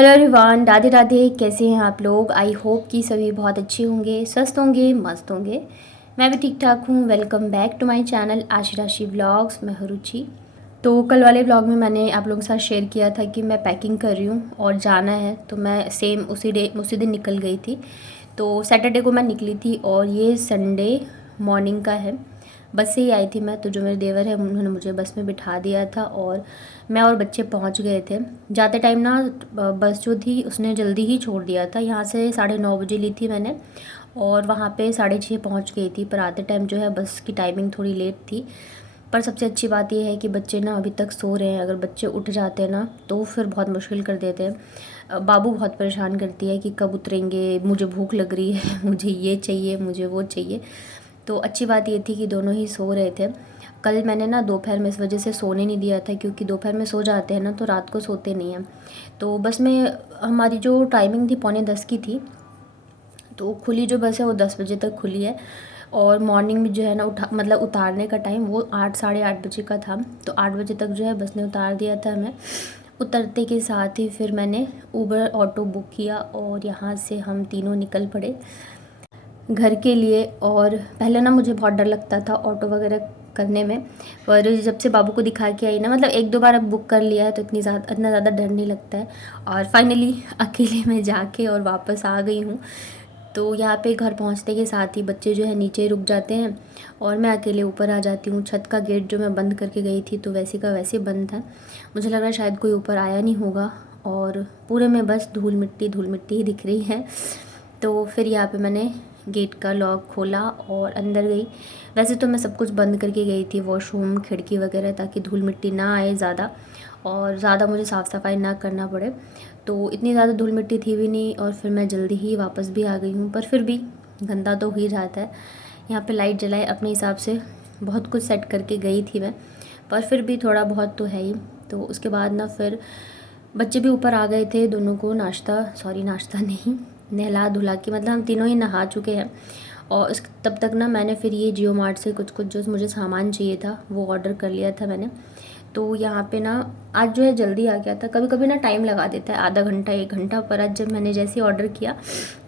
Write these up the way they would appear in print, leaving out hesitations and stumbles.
Hello everyone, Radhe Radhe. कैसे हैं आप लोग? आई होप कि सभी बहुत अच्छे होंगे, स्वस्थ होंगे, मस्त होंगे। मैं भी ठीक ठाक हूँ। Welcome back to my channel Aashi vlogs. मैं हूँ रुचि। तो कल वाले व्लॉग में मैंने आप लोगों के साथ शेयर किया था कि मैं पैकिंग कर रही हूँ और जाना है, तो मैं सेम उसी दिन निकल गई थी। तो सैटरडे को मैं निकली थी और ये संडे मॉर्निंग का है। बस से ही आई थी मैं, तो जो मेरे देवर है उन्होंने मुझे बस में बिठा दिया था और मैं और बच्चे पहुंच गए थे। जाते टाइम ना बस जो थी उसने जल्दी ही छोड़ दिया था। यहाँ से 9:30 बजे ली थी मैंने और वहाँ पे 6:30 पहुँच गई थी। पर आते टाइम जो है बस की टाइमिंग थोड़ी लेट थी। पर सबसे अच्छी बात यह है कि बच्चे ना अभी तक सो रहे हैं। अगर बच्चे उठ जाते हैं ना तो फिर बहुत मुश्किल कर देते हैं। बाबू बहुत परेशान करती है कि कब उतरेंगे, मुझे भूख लग रही है, मुझे ये चाहिए, मुझे वो चाहिए। तो अच्छी बात ये थी कि दोनों ही सो रहे थे। कल मैंने ना दोपहर में इस वजह से सोने नहीं दिया था, क्योंकि दोपहर में सो जाते हैं ना तो रात को सोते नहीं हैं। तो बस में हमारी जो टाइमिंग थी 9:45 की थी, तो खुली जो बस है वो 10 बजे तक खुली है। और मॉर्निंग में जो है ना उतारने का टाइम वो 8 साढ़े 8 बजे का था। तो 8 बजे तक जो है बस ने उतार दिया था हमें। उतरते के साथ ही फिर मैंने ऊबर ऑटो बुक किया और यहाँ से हम तीनों निकल पड़े घर के लिए। और पहले ना मुझे बहुत डर लगता था ऑटो वगैरह करने में, पर जब से बाबू को दिखा के आई ना, मतलब एक दो बार अब बुक कर लिया है तो इतना ज़्यादा डर नहीं लगता है। और फाइनली अकेले में जाके और वापस आ गई हूँ। तो यहाँ पे घर पहुँचने के साथ ही बच्चे जो है नीचे रुक जाते हैं और मैं अकेले ऊपर आ जाती हूँ। छत का गेट जो मैं बंद करके गई थी तो वैसे का वैसे बंद था। मुझे लग रहा है शायद कोई ऊपर आया नहीं होगा और पूरे में बस धूल मिट्टी ही दिख रही है। तो फिर यहाँ पे मैंने गेट का लॉक खोला और अंदर गई। वैसे तो मैं सब कुछ बंद करके गई थी, वॉशरूम, खिड़की वगैरह, ताकि धूल मिट्टी ना आए ज़्यादा और ज़्यादा मुझे साफ़ सफाई ना करना पड़े। तो इतनी ज़्यादा धूल मिट्टी थी भी नहीं और फिर मैं जल्दी ही वापस भी आ गई हूँ। पर फिर भी गंदा तो हो ही जाता है। यहाँ पे लाइट जलाए अपने हिसाब से बहुत कुछ सेट करके गई थी मैं, पर फिर भी थोड़ा बहुत तो है ही। तो उसके बाद ना फिर बच्चे भी ऊपर आ गए थे। दोनों को नाश्ता नहीं, नहला धुला के, मतलब हम तीनों ही नहा चुके हैं। और तब तक ना मैंने फिर ये जियो मार्ट से कुछ जो मुझे सामान चाहिए था वो ऑर्डर कर लिया था मैंने। तो यहाँ पे ना आज जो है जल्दी आ गया था। कभी कभी ना टाइम लगा देता है, आधा घंटा 1 घंटा, पर आज जब मैंने जैसे ही ऑर्डर किया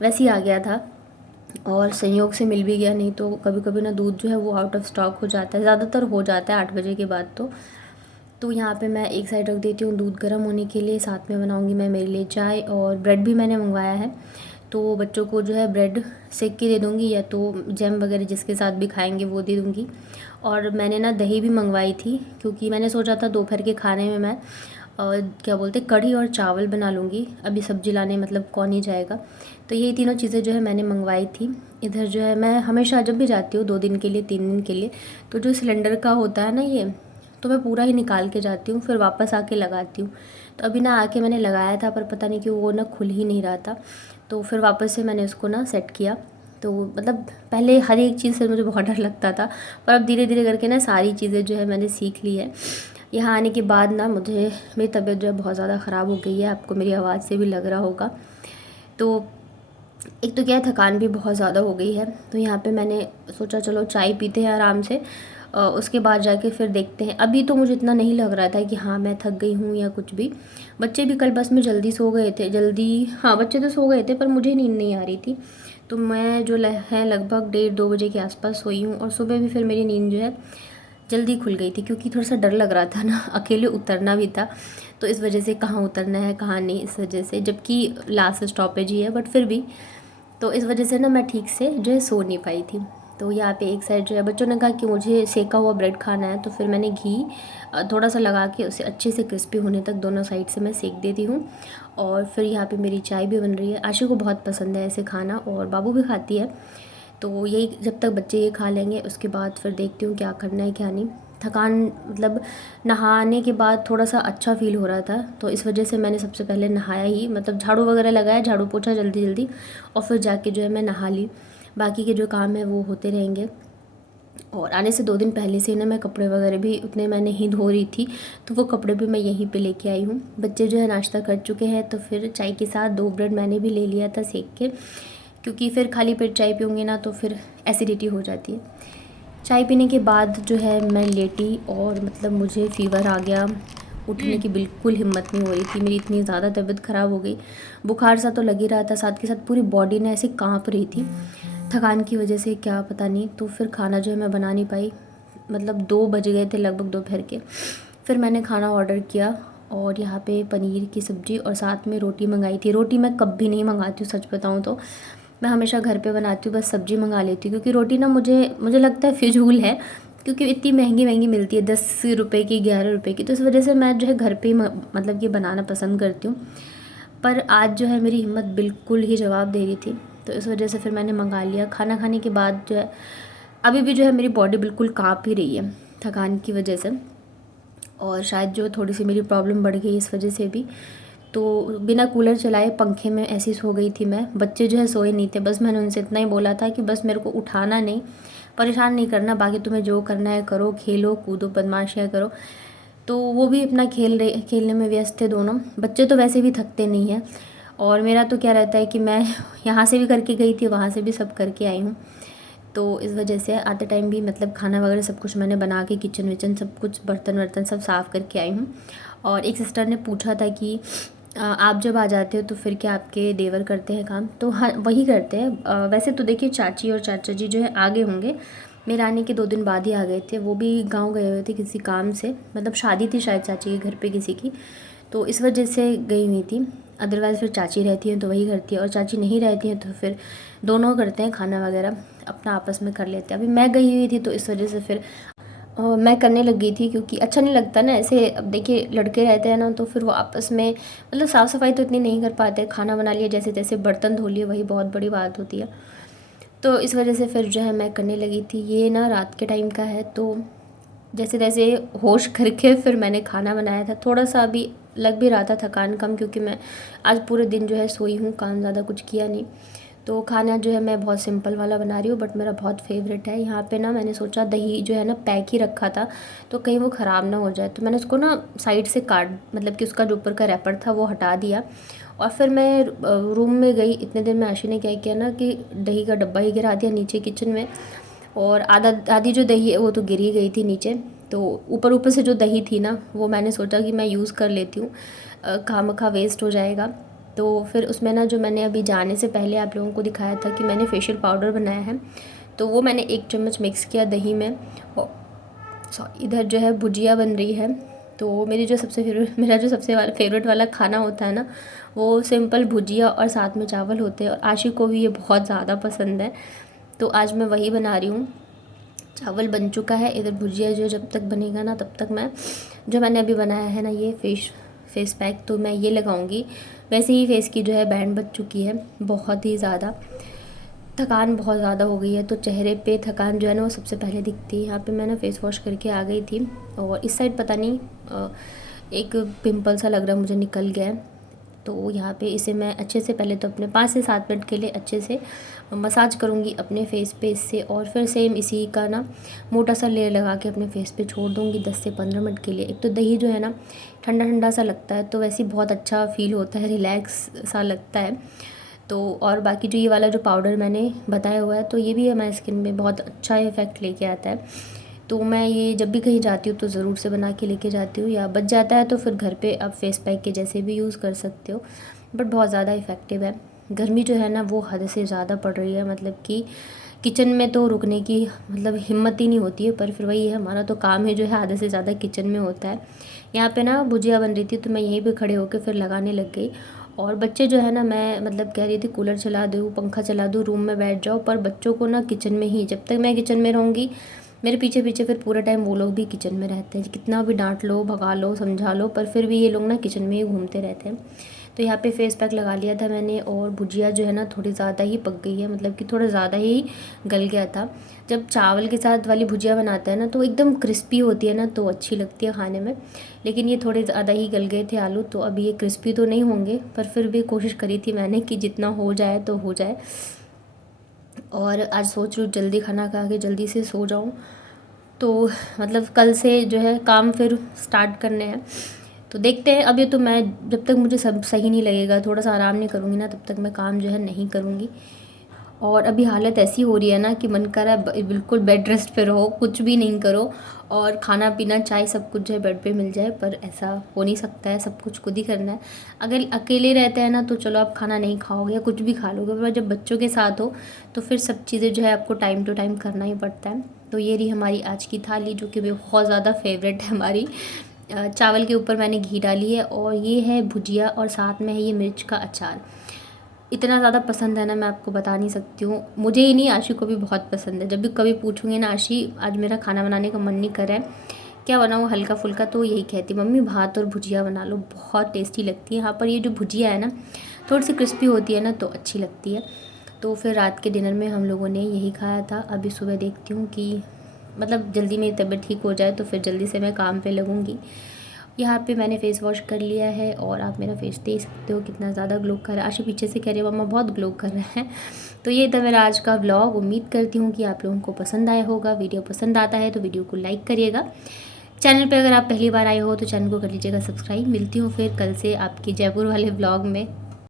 वैसे ही आ गया था और संयोग से मिल भी गया। नहीं तो कभी कभी ना दूध जो है वो आउट ऑफ स्टॉक हो जाता है, ज़्यादातर हो जाता है 8 बजे के बाद। तो यहाँ पे मैं एक साइड रख देती हूँ दूध गर्म होने के लिए। साथ में बनाऊँगी मैं मेरे लिए चाय, और ब्रेड भी मैंने मंगवाया है। तो बच्चों को जो है ब्रेड सेक के दे दूँगी, या तो जैम वगैरह जिसके साथ भी खाएंगे वो दे दूँगी। और मैंने ना दही भी मंगवाई थी, क्योंकि मैंने सोचा था दोपहर के खाने में मैं क्या बोलते कढ़ी और चावल बना लूँगी। अभी सब्ज़ी लाने मतलब कौन ही जाएगा। तो यही तीनों चीज़ें जो है मैंने मंगवाई थी। इधर जो है मैं हमेशा जब भी जाती हूँ 2 दिन के लिए 3 दिन के लिए, तो जो सिलेंडर का होता है ना ये, तो मैं पूरा ही निकाल के जाती हूँ, फिर वापस आके लगाती हूँ। तो अभी ना आके मैंने लगाया था, पर पता नहीं क्यों वो ना खुल ही नहीं रहा था। तो फिर वापस से मैंने उसको ना सेट किया। तो मतलब पहले हर एक चीज़ से मुझे बहुत डर लगता था, पर अब धीरे धीरे करके ना सारी चीज़ें जो है मैंने सीख ली है। यहाँ आने के बाद ना मेरी तबीयत जो है बहुत ज़्यादा ख़राब हो गई है, आपको मेरी आवाज़ से भी लग रहा होगा। तो एक तो क्या है, थकान भी बहुत ज़्यादा हो गई है। तो यहाँ पे मैंने सोचा चलो चाय पीते हैं आराम से, उसके बाद जाके फिर देखते हैं। अभी तो मुझे इतना नहीं लग रहा था कि हाँ मैं थक गई हूँ या कुछ भी। बच्चे भी कल बस में जल्दी सो गए थे, हाँ बच्चे तो सो गए थे, पर मुझे नींद नहीं आ रही थी। तो मैं जो है लगभग 1:30-2 बजे के आसपास सोई हूँ, और सुबह भी फिर मेरी नींद जो है जल्दी खुल गई थी, क्योंकि थोड़ा सा डर लग रहा था ना, अकेले उतरना भी था। तो इस वजह से कहाँ उतरना है कहाँ नहीं, इस वजह से, जबकि लास्ट स्टॉपेज ही है, बट फिर भी तो इस वजह से ना मैं ठीक से जो है सो नहीं पाई थी। तो यहाँ पे एक साइड जो है बच्चों ने कहा कि मुझे सेका हुआ ब्रेड खाना है, तो फिर मैंने घी थोड़ा सा लगा के उसे अच्छे से क्रिस्पी होने तक दोनों साइड से मैं सेक देती हूँ। और फिर यहाँ पे मेरी चाय भी बन रही है। आशु को बहुत पसंद है ऐसे खाना, और बाबू भी खाती है। तो यही, जब तक बच्चे ये खा लेंगे उसके बाद फिर देखती हूँ क्या करना है क्या नहीं। थकान मतलब नहाने के बाद थोड़ा सा अच्छा फ़ील हो रहा था, तो इस वजह से मैंने सबसे पहले नहाया ही, मतलब झाड़ू वगैरह लगाया, झाड़ू पोछा जल्दी जल्दी, और फिर जाके जो है मैं नहा ली। बाकी के जो काम है वो होते रहेंगे। और आने से 2 दिन पहले से ना मैं कपड़े वगैरह भी उतने मैं नहीं धो रही थी, तो वो कपड़े भी मैं यहीं पे लेके आई हूँ। बच्चे जो है नाश्ता कर चुके हैं, तो फिर चाय के साथ 2 ब्रेड मैंने भी ले लिया था सेक के, क्योंकि फिर खाली पेट चाय पीऊँगी ना तो फिर एसिडिटी हो जाती है। चाय पीने के बाद जो है मैं लेटी, और मतलब मुझे फ़ीवर आ गया, उठने की बिल्कुल हिम्मत नहीं हो रही थी। मेरी इतनी ज़्यादा तबीयत ख़राब हो गई, बुखार सा तो लग ही रहा था, साथ के साथ पूरी बॉडी ने ऐसे काँप रही थी थकान की वजह से, क्या पता नहीं। तो फिर खाना जो है मैं बना नहीं पाई, मतलब 2 बज गए थे लगभग दोपहर के। फिर मैंने खाना ऑर्डर किया और यहाँ पे पनीर की सब्ज़ी और साथ में रोटी मंगाई थी। रोटी मैं कभी नहीं मंगाती हूँ, सच बताऊँ तो मैं हमेशा घर पे बनाती हूँ, बस सब्ज़ी मंगा लेती हूँ, क्योंकि रोटी ना मुझे लगता है फिजूल है, क्योंकि इतनी महंगी महंगी मिलती है, 10 रुपए की, 11 रुपए की। तो इस वजह से मैं जो है घर पे ही मतलब कि बनाना पसंद करती हूँ। पर आज जो है मेरी हिम्मत बिल्कुल ही जवाब दे रही थी, तो इस वजह से फिर मैंने मंगा लिया। खाना खाने के बाद जो है अभी भी जो है मेरी बॉडी बिल्कुल काँप ही रही है थकान की वजह से, और शायद जो थोड़ी सी मेरी प्रॉब्लम बढ़ गई इस वजह से भी। तो बिना कूलर चलाए पंखे में ऐसी सो गई थी मैं। बच्चे जो है सोए नहीं थे, बस मैंने उनसे इतना ही बोला था कि बस मेरे को उठाना नहीं, परेशान नहीं करना, बाकी तुम्हें जो करना है करो, खेलो कूदो बदमाशियाँ करो। तो वो भी अपना खेलने में व्यस्त थे दोनों। बच्चे तो वैसे भी थकते नहीं हैं, और मेरा तो क्या रहता है कि मैं यहाँ से भी करके गई थी, वहाँ से भी सब करके आई हूँ। तो इस वजह से आते टाइम भी मतलब खाना वगैरह सब कुछ मैंने बना के, किचन विचन सब कुछ, बर्तन वर्तन सब साफ़ करके आई हूँ। और एक सिस्टर ने पूछा था कि आप जब आ जाते हो तो फिर क्या आपके देवर करते हैं काम? तो हाँ, वही करते हैं। वैसे तो देखिए चाची और चाचा जी जो है आगे होंगे, मेरे आने के 2 दिन बाद ही आ गए थे। वो भी गांव गए हुए थे किसी काम से, मतलब शादी थी शायद चाची के घर पे किसी की, तो इस वजह से गई हुई थी। अदरवाइज़ फिर चाची रहती हैं तो वही करती है, और चाची नहीं रहती हैं तो फिर दोनों करते हैं, खाना वगैरह अपना आपस में कर लेते हैं। अभी मैं गई हुई थी तो इस वजह से फिर मैं करने लग गई थी, क्योंकि अच्छा नहीं लगता ना ऐसे। अब देखिए लड़के रहते हैं ना, तो फिर वो आपस में मतलब साफ़ सफाई तो इतनी नहीं कर पाते। खाना बना लिया जैसे तैसे, बर्तन धो लिए, वही बहुत बड़ी बात होती है। तो इस वजह से फिर जो है मैं करने लगी थी। ये ना रात के टाइम का है, तो जैसे तैसे होश करके फिर मैंने खाना बनाया था। थोड़ा सा अभी लग भी रहा था थकान कम, क्योंकि मैं आज पूरे दिन जो है सोई हूँ, काम ज़्यादा कुछ किया नहीं। तो खाना जो है मैं बहुत सिंपल वाला बना रही हूँ, बट मेरा बहुत फेवरेट है। यहाँ पे ना मैंने सोचा दही जो है ना पैक ही रखा था, तो कहीं वो ख़राब ना हो जाए, तो मैंने उसको ना साइड से काट, मतलब कि उसका जो ऊपर का रैपर था वो हटा दिया। और फिर मैं रूम में गई। इतने देर में आशी ने क्या किया ना कि दही का डब्बा ही गिरा दिया नीचे किचन में, और आधी जो दही है वो तो गिर ही गई थी नीचे। तो ऊपर ऊपर से जो दही थी ना, वो मैंने सोचा कि मैं यूज़ कर लेती हूँ, खामखा वेस्ट हो जाएगा। तो फिर उसमें ना, जो मैंने अभी जाने से पहले आप लोगों को दिखाया था कि मैंने फेशियल पाउडर बनाया है, तो वो मैंने 1 चम्मच मिक्स किया दही में। और इधर जो है भुजिया बन रही है। तो मेरा जो सबसे वाला फेवरेट वाला खाना होता है ना, वो सिंपल भुजिया और साथ में चावल होते हैं, और आशी को भी ये बहुत ज़्यादा पसंद है। तो आज मैं वही बना रही हूँ। चावल बन चुका है, इधर भुजिया जो जब तक बनेगा ना, तब तक मैं जो मैंने अभी बनाया है ना ये फेस पैक, तो मैं ये लगाऊंगी। वैसे ही फेस की जो है बैंड बज चुकी है, बहुत ही ज़्यादा थकान बहुत ज़्यादा हो गई है, तो चेहरे पे थकान जो है ना वो सबसे पहले दिखती है। यहाँ पे मैं ना फेस वॉश करके आ गई थी, और इस साइड पता नहीं एक पिंपल सा लग रहा है मुझे, निकल गया है। तो यहाँ पे इसे मैं अच्छे से पहले तो अपने 5 से 7 मिनट के लिए अच्छे से मसाज करूँगी अपने फेस पे इससे, और फिर सेम इसी का ना मोटा सा लेयर लगा के अपने फेस पे छोड़ दूँगी 10 से 15 मिनट के लिए। एक तो दही जो है ना ठंडा ठंडा सा लगता है, तो वैसे ही बहुत अच्छा फील होता है, रिलैक्स सा लगता है। तो और बाकी जो ये वाला जो पाउडर मैंने बताया हुआ है, तो ये भी हमारे स्किन में बहुत अच्छा इफ़ेक्ट लेके आता है। तो मैं ये जब भी कहीं जाती हूँ तो ज़रूर से बना के लेके जाती हूँ, या बच जाता है तो फिर घर पे आप फेस पैक के जैसे भी यूज़ कर सकते हो, बट बहुत ज़्यादा इफ़ेक्टिव है। गर्मी जो है ना वो हद से ज़्यादा पड़ रही है, मतलब कि किचन में तो रुकने की मतलब हिम्मत ही नहीं होती है, पर फिर वही है, हमारा तो काम है जो है आधे से ज़्यादा किचन में होता है। यहाँ पे ना भुजिया बन रही थी, तो मैं यहीं पे खड़े होकर फिर लगाने लग गई। और बच्चे जो है ना, मैं मतलब कह रही थी कूलर चला दूँ, पंखा चला दूँ, रूम में बैठ जाओ, पर बच्चों को ना किचन में ही, जब तक मैं किचन में रहूँगी मेरे पीछे पीछे फिर पूरा टाइम वो लोग भी किचन में रहते हैं। कितना भी डांट लो, भगा लो, समझा लो, पर फिर भी ये लोग ना किचन में ही घूमते रहते हैं। तो यहाँ पे फेस पैक लगा लिया था मैंने, और भुजिया जो है ना थोड़ी ज़्यादा ही पक गई है, मतलब कि थोड़ा ज़्यादा ही गल गया था। जब चावल के साथ वाली भुजिया बनाते हैं ना तो एकदम क्रिस्पी होती है ना, तो अच्छी लगती है खाने में। लेकिन ये थोड़े ज़्यादा ही गल गए थे आलू, तो अभी ये क्रिस्पी तो नहीं होंगे, पर फिर भी कोशिश करी थी मैंने कि जितना हो जाए तो हो जाए। और आज सोच रही हूँ जल्दी खाना खा के जल्दी से सो जाऊँ, तो मतलब कल से जो है काम फिर स्टार्ट करने हैं। तो देखते हैं। अभी तो मैं जब तक मुझे सब सही नहीं लगेगा, थोड़ा सा आराम नहीं करूँगी ना, तब तक मैं काम जो है नहीं करूँगी। और अभी हालत ऐसी हो रही है ना कि मन कर रहा है बिल्कुल बेड रेस्ट पे रहो, कुछ भी नहीं करो और खाना पीना चाय सब कुछ जो है बेड पे मिल जाए, पर ऐसा हो नहीं सकता है, सब कुछ खुद ही करना है। अगर अकेले रहते हैं ना तो चलो आप खाना नहीं खाओगे या कुछ भी खा लोगे, पर जब बच्चों के साथ हो तो फिर सब चीज़ें जो है आपको टाइम टू टाइम करना ही पड़ता है। तो ये रही हमारी आज की थाली, जो कि बहुत ज़्यादा फेवरेट है हमारी। चावल के ऊपर मैंने घी डाली है और ये है भुजिया और साथ में है ये मिर्च का अचार। इतना ज़्यादा पसंद है ना, मैं आपको बता नहीं सकती हूँ। मुझे ही नहीं, आशी को भी बहुत पसंद है। जब भी कभी पूछूंगी ना, आशी आज मेरा खाना बनाने का मन नहीं कर रहा है, क्या बनाऊँ हल्का फुल्का, तो यही कहती मम्मी भात और भुजिया बना लो, बहुत टेस्टी लगती है। यहाँ पर ये जो भुजिया है ना थोड़ी सी क्रिस्पी होती है ना तो अच्छी लगती है। तो फिर रात के डिनर में हम लोगों ने यही खाया था। अभी सुबह देखती हूँ कि मतलब जल्दी मेरी तबीयत ठीक हो जाए तो फिर जल्दी से मैं काम पे लगूँगी। यहाँ पे मैंने फ़ेस वॉश कर लिया है और आप मेरा फेस देख सकते हो कितना ज़्यादा ग्लो कर रहा है। आशी पीछे से कह रही है मम्मा बहुत ग्लो कर रहे हैं। तो ये था मेरा आज का व्लॉग। उम्मीद करती हूँ कि आप लोगों को पसंद आया होगा। वीडियो पसंद आता है तो वीडियो को लाइक करिएगा। चैनल पे अगर आप पहली बार आए हो तो चैनल को कर लीजिएगा सब्सक्राइब। मिलती हूँ फिर कल से आपकी जयपुर वाले व्लॉग में।